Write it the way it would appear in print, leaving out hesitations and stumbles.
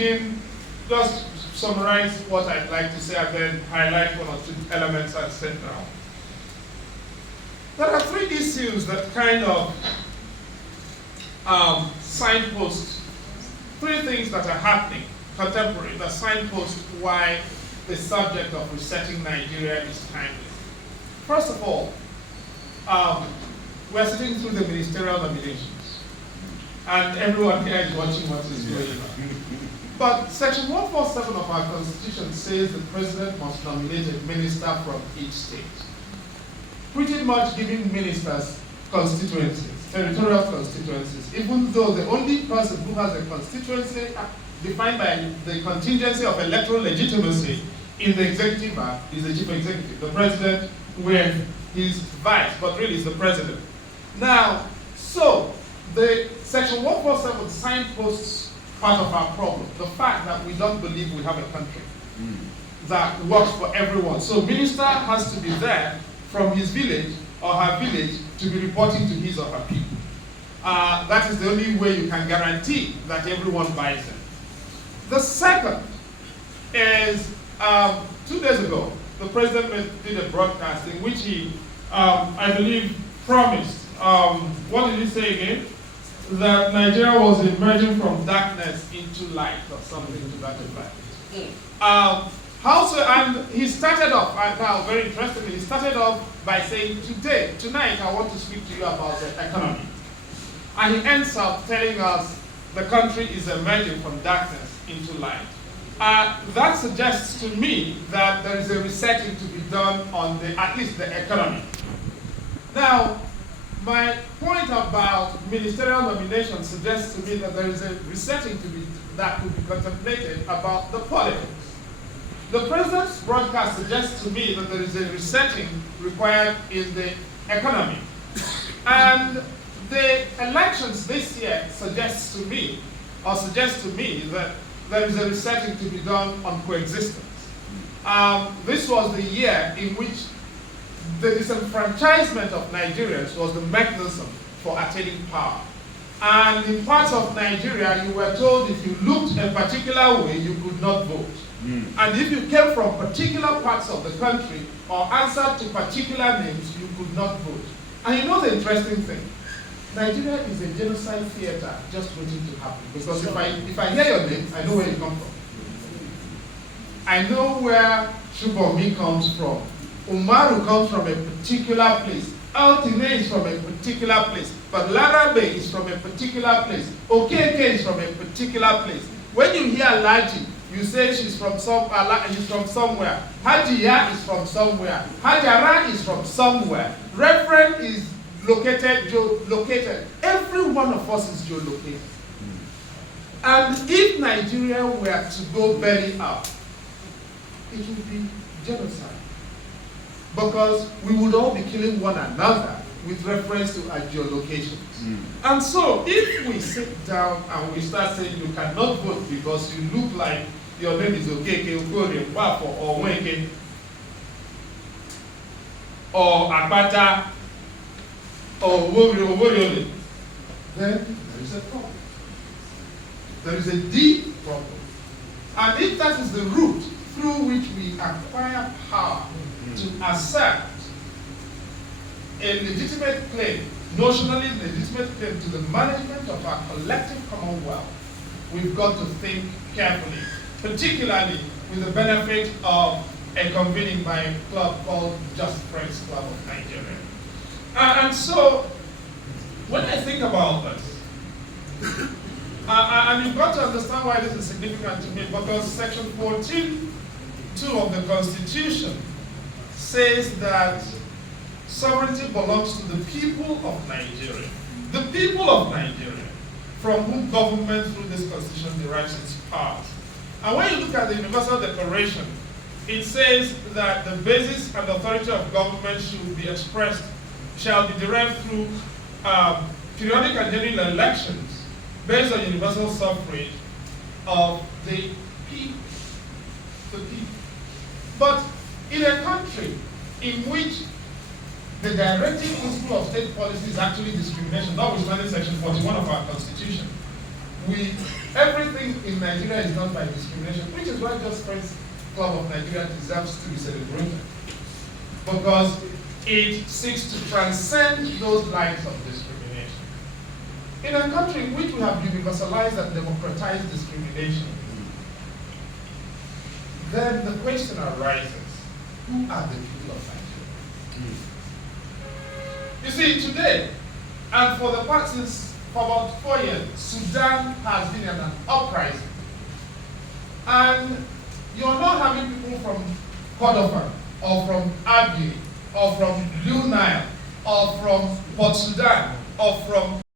begin, just summarize what I'd like to say and then highlight one or two elements I've set down. There are three issues that kind of signpost, three things that are happening contemporary that signpost why the subject of resetting Nigeria is timely. First of all, we're sitting through the ministerial nominations, and everyone here is watching what is going on. But Section 147 of our Constitution says the president must nominate a minister from each state, pretty much giving ministers constituencies, territorial constituencies, even though the only person who has a constituency defined by the contingency of electoral legitimacy in the executive act is the chief executive, the president with his vice, but really it's the president. Now, so the Section 147 signposts part of our problem, the fact that we don't believe we have a country that works for everyone. So minister has to be there from his village or her village to be reporting to his or her people. That is the only way you can guarantee that everyone buys it. The second is 2 days ago, the president did a broadcast in which he, I believe, promised, what did he say again? That Nigeria was emerging from darkness into light or something to that effect. And he started off, now very interestingly, he started off by saying, tonight I want to speak to you about the economy. And he ends up telling us the country is emerging from darkness into light. That suggests to me that there is a resetting to be done on at least the economy. Now, my point about ministerial nomination suggests to me that there is a resetting that could be contemplated about the politics. The president's broadcast suggests to me that there is a resetting required in the economy. And the elections this year suggests to me that there is a resetting to be done on coexistence. This was the year in which the disenfranchisement of Nigerians was the mechanism for attaining power. And in parts of Nigeria, you were told if you looked a particular way, you could not vote. And if you came from particular parts of the country or answered to particular names, you could not vote. And you know the interesting thing? Nigeria is a genocide theater just waiting to happen. Because if I hear your name, I know where you come from. I know where Shubomi comes from. Umaru comes from a particular place. Altine is from a particular place. But Larabe is from a particular place. Okeke is from a particular place. When you hear Laji, you say she's from somewhere. Hajiya is from somewhere. Hajara is from somewhere. Reverend is located. Every one of us is geolocated. And if Nigeria were to go belly up, it would be genocide. Because we would all be killing one another with reference to our geolocations. And so, if we sit down and we start saying you cannot vote because you look like your name is Okeke, Okore, Wafo, or Weke, or Akbata, or Woriole, then there is a problem. There is a deep problem. And if that is the route through which we acquire power to assert a legitimate claim, notionally legitimate claim to the management of our collective commonwealth, we've got to think carefully, particularly with the benefit of a convening by a club called Just Friends Club of Nigeria. And so, when I think about this, and you've got to understand why this is significant to me, because Section 14(2) of the Constitution says that sovereignty belongs to the people of Nigeria. The people of Nigeria, from whom government through this Constitution derives its powers. And when you look at the Universal Declaration, it says that the basis and authority of government shall be derived through periodic and general elections based on universal suffrage of the people. But in a country in which the directing principle of state policy is actually discrimination, notwithstanding Section 41 of our Constitution, everything in Nigeria is done by discrimination, which is why Just Friends Club of Nigeria deserves to be celebrated. Because it seeks to transcend those lines of discrimination. In a country in which we have universalized and democratized discrimination, then the question arises, who are the people of Nigeria? You see, today, and for the past for about 4 years, Sudan has been in an uprising. And you're not having people from Kordofan, or from Abyei, or from Blue Nile, or from Port Sudan, or from